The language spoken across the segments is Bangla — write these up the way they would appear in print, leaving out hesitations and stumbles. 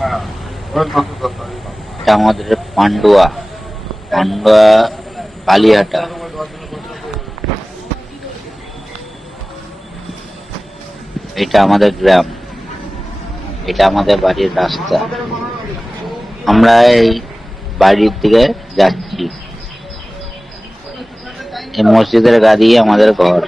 এটা আমাদের পান্ডুয়া পান্ডুয়া কালীহাটা। এটা আমাদের গ্রাম, এটা আমাদের বাড়ির রাস্তা। আমরা এই বাড়ির দিকে যাচ্ছি। এই মসজিদের গা দিয়ে আমাদের ঘর।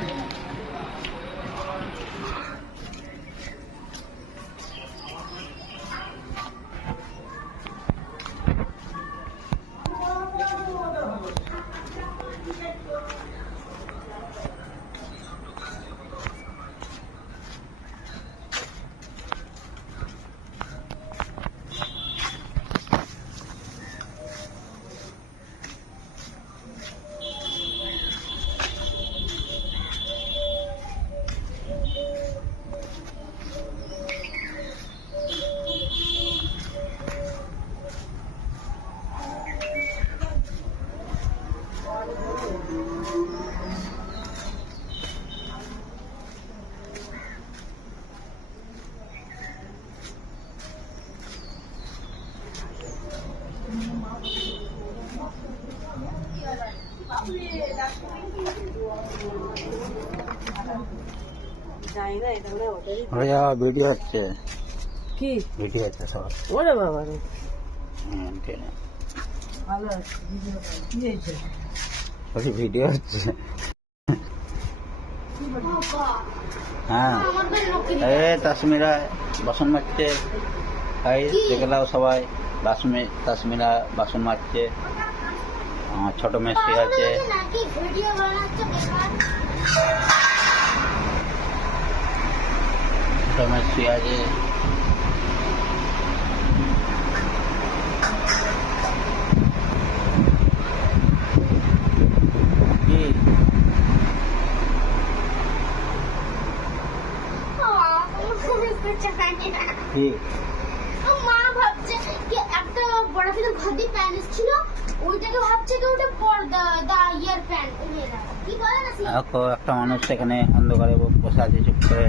ভিডিও হচ্ছে কি ভিডিও হচ্ছে সব। ওরে বাবা রে, ভালো আছে ভিডিও। কি হয়েছে? ভিডিও হচ্ছে। হ্যাঁ তাসমিরা বাসন মারছে। দেখলাও সবাই তাসমিরা বাসন মারছে। আমার ছোট মেয়ে আছে। ছোট মেয়ে আছে। মা ভাবছে কি একটা বড় থেকে ঘদি প্যান্ট ছিল, ওইটাকে ভাবছে কি ওটা পর্দা দা ইয়ার প্যান্ট। কি বলে না একটা মানুষ এখানে অন্ধকারে বসে আছে চুপ করে।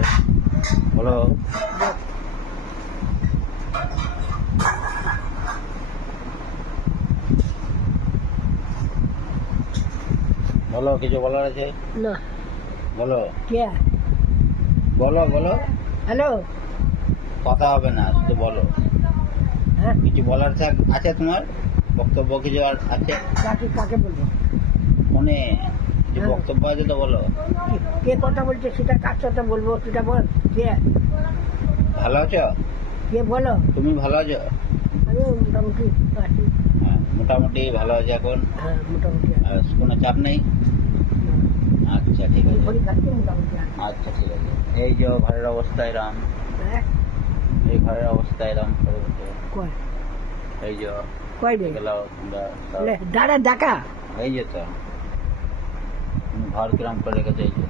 বলো বলো, কিছু বলার আছে? না বলো। কে? বলো বলো। হ্যালো, কথা হবে না, শুধু বলো। হ্যাঁ, কিছু বলার আছে তোমার? বক্তব্য কিছু আর আছে? কাকে কাকে বলবো? মনে যে বক্তব্য আছে তো বলো। কে কথা বলছে সেটা কার সাথে বলবো সেটা বল। কে? ভালো আছো? কে বলো? তুমি ভালো আছো? আমি মোটামুটি আছি। হ্যাঁ, মোটামুটি ভালো আছে এখন। হ্যাঁ, মোটামুটি আর কোনো চাপ নেই? আচ্ছা ঠিক আছে। মোটামুটি। আচ্ছা ঠিক আছে। এই যে ঘরের অবস্থা এরম, হ্যাঁ, এই ঘরের অবস্থা এরম করে কয় এই যে কয় রে গেলাও দাঁড়া দেখা। এই যে তো ঘর কিরম করে রেখেছে। এই যে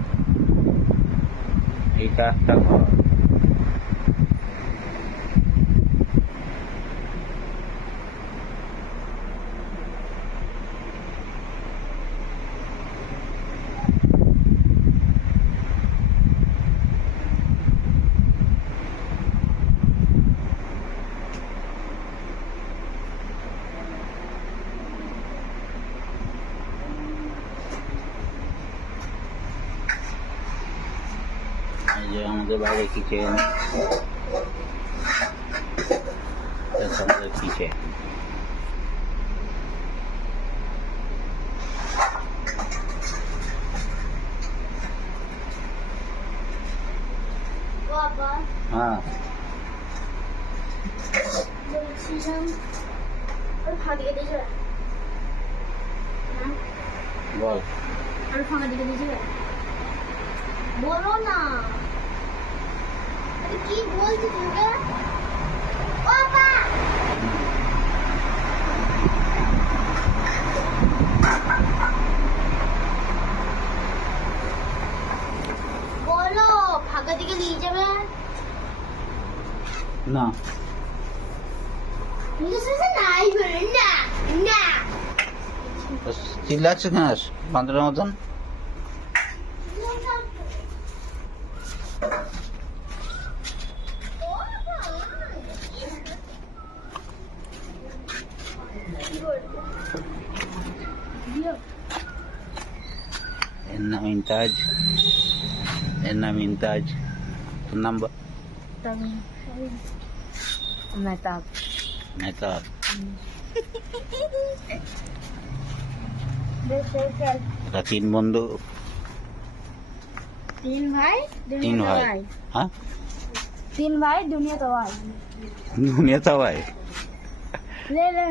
এইটা একটা ঘর। এই যে আমাদের বাইরে কিচেন, আমাদের কিচেন। বাবা হ্যাঁ বলছিলাম ওর ফাঁকা দিকে দিয়ে যাবে। বল। আর ফাঁকা দিকে দিয়ে যাবে, বলো না। আরে কি বলছি তোকে বাবা? বলো ফাঁকা দিকে নিয়ে যাবে না? নাই বলেন না না। চিল্লাচ্ছে কেন বান্দরের মতন? এর নাম ইমতাজ, এর নাম ইমতাজ। তোর নাম বল। মেহতাব। মেহতাব। ওরা তিন বন্ধু। তিন ভাই তিন ভাই। হ্যাঁ, 3 ভাই দুনিয়া তো ভাই দুনিয়া সবাই। ले ले